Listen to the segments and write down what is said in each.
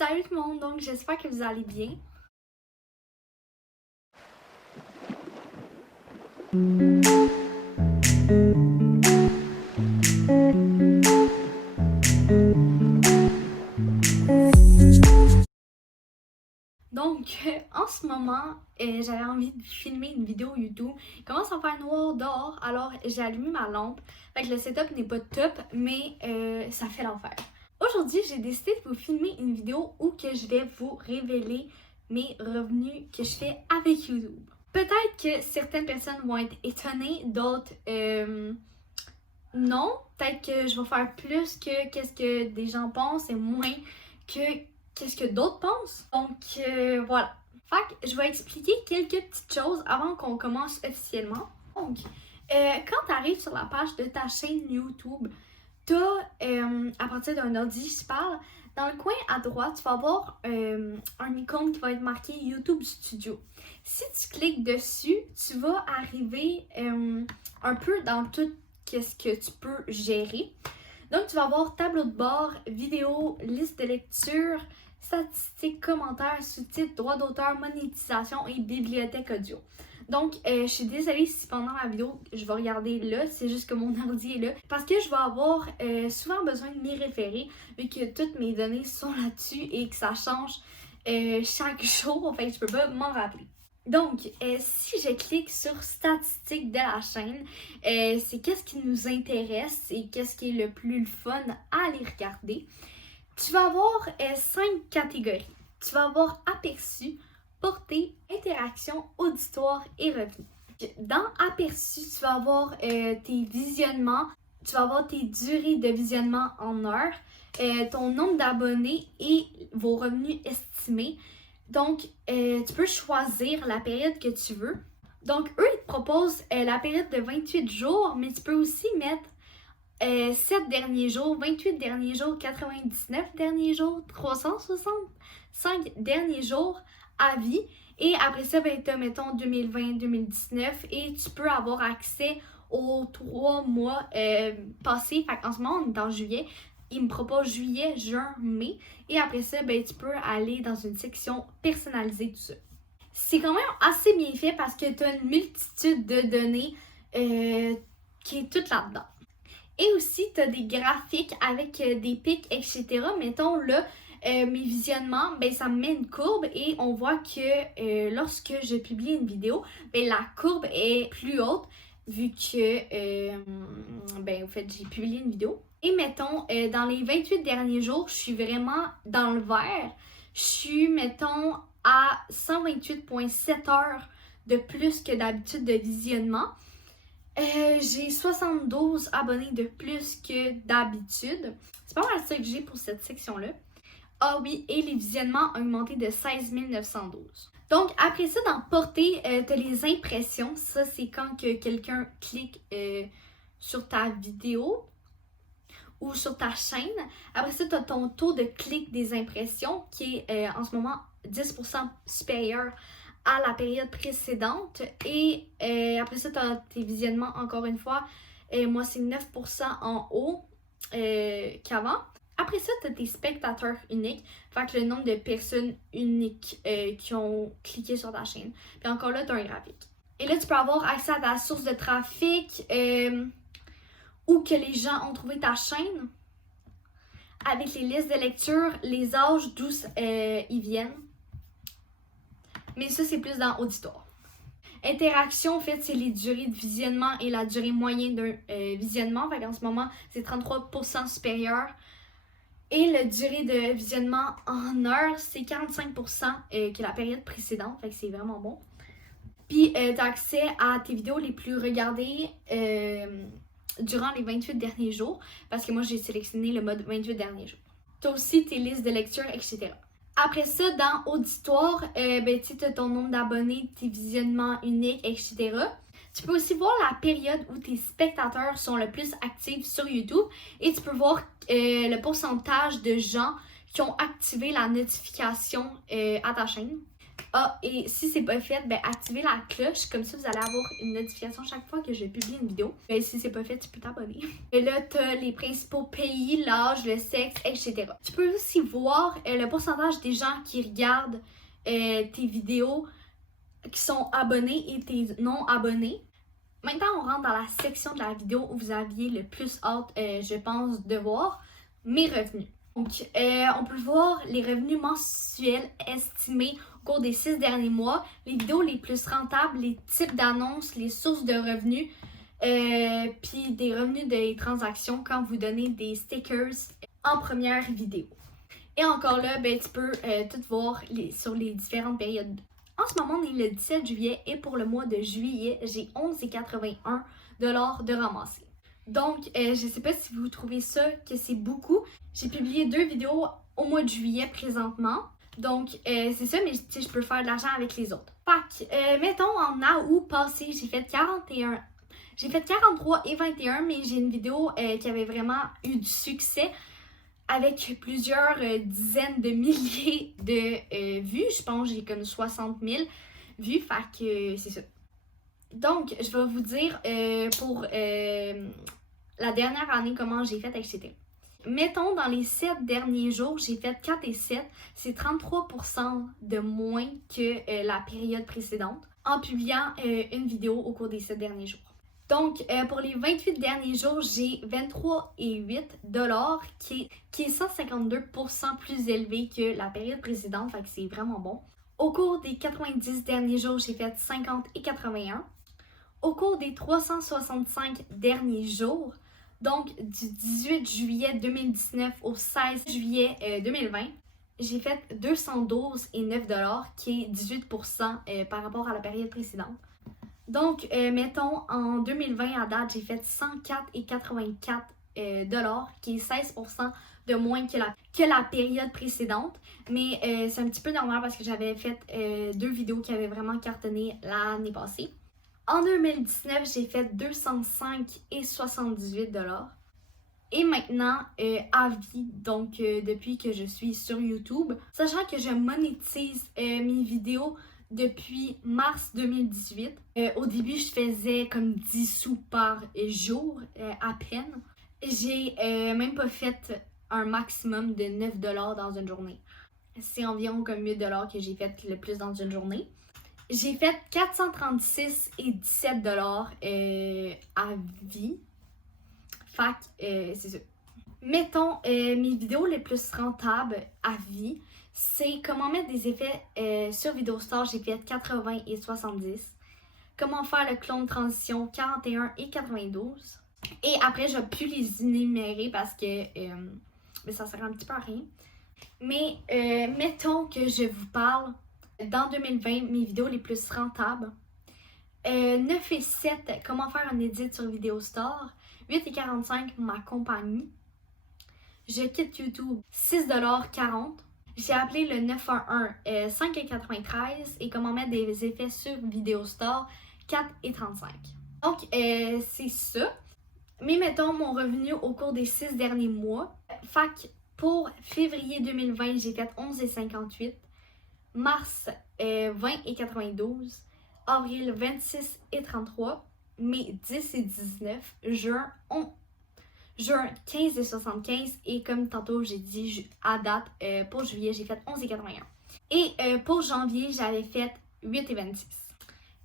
Salut tout le monde, donc j'espère que vous allez bien. Donc, en ce moment, j'avais envie de filmer une vidéo YouTube. Il commence à faire noir dehors, alors j'ai allumé ma lampe. Fait que le setup n'est pas top, mais ça fait l'enfer. Aujourd'hui, j'ai décidé de vous filmer une vidéo où que je vais vous révéler mes revenus que je fais avec YouTube. Peut-être que certaines personnes vont être étonnées, d'autres non. Peut-être que je vais faire plus que qu'est-ce que des gens pensent et moins que qu'est-ce que d'autres pensent. Donc voilà. Fait que je vais expliquer quelques petites choses avant qu'on commence officiellement. Donc, quand tu arrives sur la page de ta chaîne YouTube, à partir d'un ordi, je parle, dans le coin à droite, tu vas avoir un icône qui va être marqué YouTube Studio. Si tu cliques dessus, tu vas arriver un peu dans tout ce que tu peux gérer. Donc, tu vas avoir tableau de bord, vidéo, liste de lecture, statistiques, commentaires, sous-titres, droits d'auteur, monétisation et bibliothèque audio. Donc, je suis désolée si pendant la vidéo, je vais regarder là, c'est juste que mon ordi est là. Parce que je vais avoir souvent besoin de m'y référer, vu que toutes mes données sont là-dessus et que ça change chaque jour. En fait, je peux pas m'en rappeler. Donc, si je clique sur statistiques de la chaîne, c'est qu'est-ce qui nous intéresse et qu'est-ce qui est le plus fun à aller regarder. Tu vas avoir 5 catégories. Tu vas avoir aperçu, portée, interaction, auditoire et revenu. Dans aperçu, tu vas avoir tes visionnements, tu vas avoir tes durées de visionnement en heures, ton nombre d'abonnés et vos revenus estimés. Donc, tu peux choisir la période que tu veux. Donc, eux, ils te proposent la période de 28 jours, mais tu peux aussi mettre 7 derniers jours, 28 derniers jours, 99 derniers jours, 365 derniers jours à vie. Et après ça, ben, tu as, mettons, 2020-2019 et tu peux avoir accès aux 3 mois passés. Fait qu'en ce moment, on est en juillet. Il me propose juillet, juin, mai. Et après ça, ben, tu peux aller dans une section personnalisée, tout ça. C'est quand même assez bien fait parce que tu as une multitude de données qui est toute là-dedans. Et aussi, tu as des graphiques avec des pics, etc. Mettons là, mes visionnements, ben, ça me met une courbe et on voit que lorsque je publie une vidéo, ben, la courbe est plus haute vu que ben, en fait, j'ai publié une vidéo. Et mettons, dans les 28 derniers jours, je suis vraiment dans le vert. Je suis, mettons, à 128,7 heures de plus que d'habitude de visionnement. J'ai 72 abonnés de plus que d'habitude. C'est pas mal ça que j'ai pour cette section-là. Ah oui, et les visionnements ont augmenté de 16 912. Donc, après ça, dans portée, tu as les impressions. Ça, c'est quand que quelqu'un clique sur ta vidéo ou sur ta chaîne. Après ça, tu as ton taux de clic des impressions qui est en ce moment 10% supérieur à la période précédente. Et après ça, tu as tes visionnements encore une fois. Moi, c'est 9% en haut qu'avant. Après ça, tu as tes spectateurs uniques. Fait que le nombre de personnes uniques qui ont cliqué sur ta chaîne. Puis encore là, tu as un graphique. Et là, tu peux avoir accès à ta source de trafic. Où que les gens ont trouvé ta chaîne, avec les listes de lecture, les âges d'où ils viennent. Mais ça, c'est plus dans auditoire. Interaction, en fait, c'est les durées de visionnement et la durée moyenne d'un visionnement. Fait qu'en ce moment, c'est 33% supérieur. Et la durée de visionnement en heure, c'est 45% que la période précédente. Fait que c'est vraiment bon. Puis, tu as accès à tes vidéos les plus regardées durant les 28 derniers jours, parce que moi j'ai sélectionné le mode 28 derniers jours. Tu as aussi tes listes de lecture, etc. Après ça, dans auditoire, ben, tu as ton nombre d'abonnés, tes visionnements uniques, etc. Tu peux aussi voir la période où tes spectateurs sont le plus actifs sur YouTube et tu peux voir le pourcentage de gens qui ont activé la notification à ta chaîne. Ah, et si c'est pas fait, ben activez la cloche, comme ça vous allez avoir une notification chaque fois que je publie une vidéo. Et si c'est pas fait, tu peux t'abonner. Et là, t'as les principaux pays, l'âge, le sexe, etc. Tu peux aussi voir le pourcentage des gens qui regardent tes vidéos, qui sont abonnés et tes non abonnés. Maintenant, on rentre dans la section de la vidéo où vous aviez le plus hâte, je pense, de voir mes revenus. Donc, on peut voir les revenus mensuels estimés au cours des 6 derniers mois, les vidéos les plus rentables, les types d'annonces, les sources de revenus, puis des revenus des transactions quand vous donnez des stickers en première vidéo. Et encore là, ben, tu peux tout voir sur les différentes périodes. En ce moment, on est le 17 juillet et pour le mois de juillet, j'ai 11,81 $ de ramassé. Donc, je sais pas si vous trouvez ça que c'est beaucoup. J'ai publié 2 vidéos au mois de juillet présentement. Donc, c'est ça, mais je peux faire de l'argent avec les autres. Fait que, mettons, en août passé, j'ai fait 43 et 21, mais j'ai une vidéo qui avait vraiment eu du succès avec plusieurs dizaines de milliers de vues. Je pense que j'ai comme 60 000 vues, fait que c'est ça. Donc, je vais vous dire pour la dernière année comment j'ai fait, etc. Mettons, dans les 7 derniers jours, j'ai fait 4 et 7. C'est 33% de moins que la période précédente en publiant une vidéo au cours des 7 derniers jours. Donc, pour les 28 derniers jours, j'ai 23,8 $ qui est 152% plus élevé que la période précédente, fait que c'est vraiment bon. Au cours des 90 derniers jours, j'ai fait 50 et 81. Au cours des 365 derniers jours, donc du 18 juillet 2019 au 16 juillet 2020, j'ai fait 212,9 $ qui est 18% par rapport à la période précédente. Donc, mettons, en 2020 à date, j'ai fait 104,84 $ qui est 16% de moins que la période précédente. Mais c'est un petit peu normal parce que j'avais fait 2 vidéos qui avaient vraiment cartonné l'année passée. En 2019, j'ai fait 205,78 $. Et maintenant, à vie, donc depuis que je suis sur YouTube, sachant que je monétise mes vidéos depuis mars 2018. Au début, je faisais comme 10 sous par jour, à peine. J'ai même pas fait un maximum de 9 $ dans une journée. C'est environ comme 8 $ que j'ai fait le plus dans une journée. J'ai fait 436,17 $ à vie. Fait que c'est ça. Mettons, mes vidéos les plus rentables à vie, c'est comment mettre des effets sur VideoStar, j'ai fait 80 et 70. Comment faire le clone transition, 41 et 92. Et après, je vais plus les énumérer parce que ça sert un petit peu à rien. Mais mettons que je vous parle dans 2020, mes vidéos les plus rentables. 9 et 7, comment faire un edit sur VideoStar. 8 et 45, ma compagnie. Je quitte YouTube, 6,40 $. J'ai appelé le 911, 5,93 et comment mettre des effets sur VideoStar, 4,35 $. Donc, c'est ça. Mais mettons mon revenu au cours des 6 derniers mois. Fait que pour février 2020, j'ai fait 11,58 $. Mars, 20,92 $. Avril, 26,33 $. Mai, 10,19 $. Juin, 15,75 $. Et comme tantôt j'ai dit à date, pour juillet, j'ai fait 11,81 $. Et pour janvier, j'avais fait 8,26 $.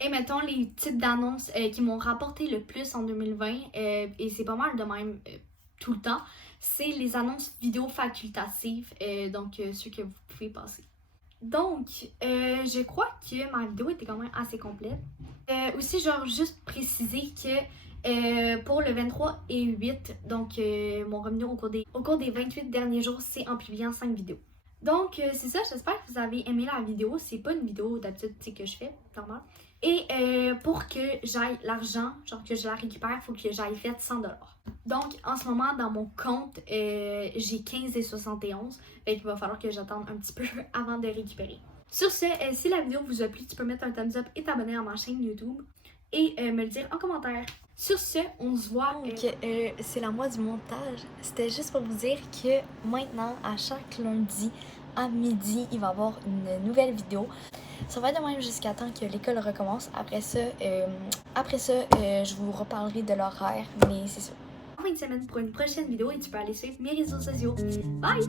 Et mettons les types d'annonces qui m'ont rapporté le plus en 2020, et c'est pas mal de même tout le temps, c'est les annonces vidéo facultatives, donc ceux que vous pouvez passer. Donc, je crois que ma vidéo était quand même assez complète. Aussi, genre, juste préciser que pour le 23 et 8, donc mon revenu au cours des 28 derniers jours, c'est en publiant 5 vidéos. Donc, c'est ça, j'espère que vous avez aimé la vidéo. C'est pas une vidéo d'habitude que je fais, normal. Et pour que j'aille l'argent, genre que je la récupère, il faut que j'aille fait 100 $. Donc, en ce moment, dans mon compte, j'ai 15,71. Fait qu'il va falloir que j'attende un petit peu avant de récupérer. Sur ce, si la vidéo vous a plu, tu peux mettre un thumbs up et t'abonner à ma chaîne YouTube. Et me le dire en commentaire. Sur ce, on se voit. Donc, c'est la moi du montage. C'était juste pour vous dire que maintenant, à chaque lundi à midi, il va y avoir une nouvelle vidéo. Ça va être de même jusqu'à temps que l'école recommence. Après ça, je vous reparlerai de l'horaire, mais c'est ça. En fin de semaine pour une prochaine vidéo et tu peux aller suivre mes réseaux sociaux. Bye!